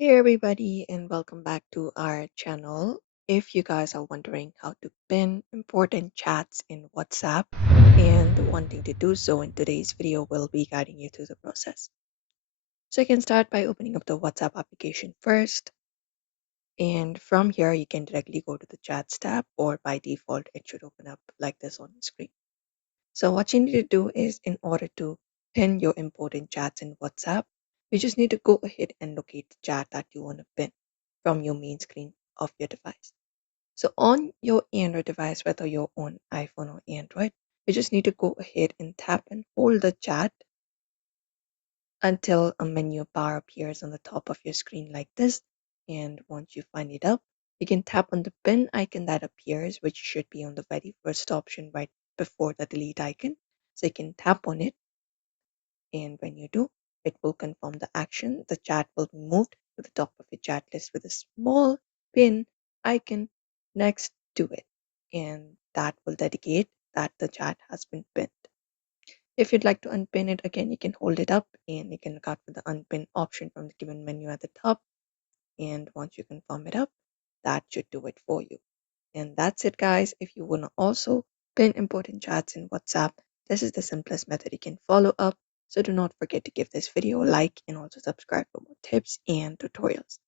Hey everybody, and welcome back to our channel. If you guys are wondering how to pin important chats in WhatsApp and wanting to do so in today's video, we'll be guiding you through the process. So you can start by opening up the WhatsApp application first, and from here you can directly go to the chats tab, or by default it should open up like this on the screen. So what you need to do is, in order to pin your important chats in WhatsApp, you just need to go ahead and locate the chat that you want to pin from your main screen of your device. So on your Android device, whether you're on iPhone or Android, you just need to go ahead and tap and hold the chat until a menu bar appears on the top of your screen like this. And once you find it up, you can tap on the pin icon that appears, which should be on the very first option right before the delete icon. So you can tap on it, and when you do, it will confirm the action. The chat will be moved to the top of your chat list with a small pin icon next to it, and that will dedicate that the chat has been pinned. If you'd like to unpin it again, you can hold it up and you can look out for the unpin option from the given menu at the top. And once you confirm it up, that should do it for you. And that's it, guys. If you want to also pin important chats in WhatsApp, this is the simplest method you can follow up. So do not forget to give this video a like and also subscribe for more tips and tutorials.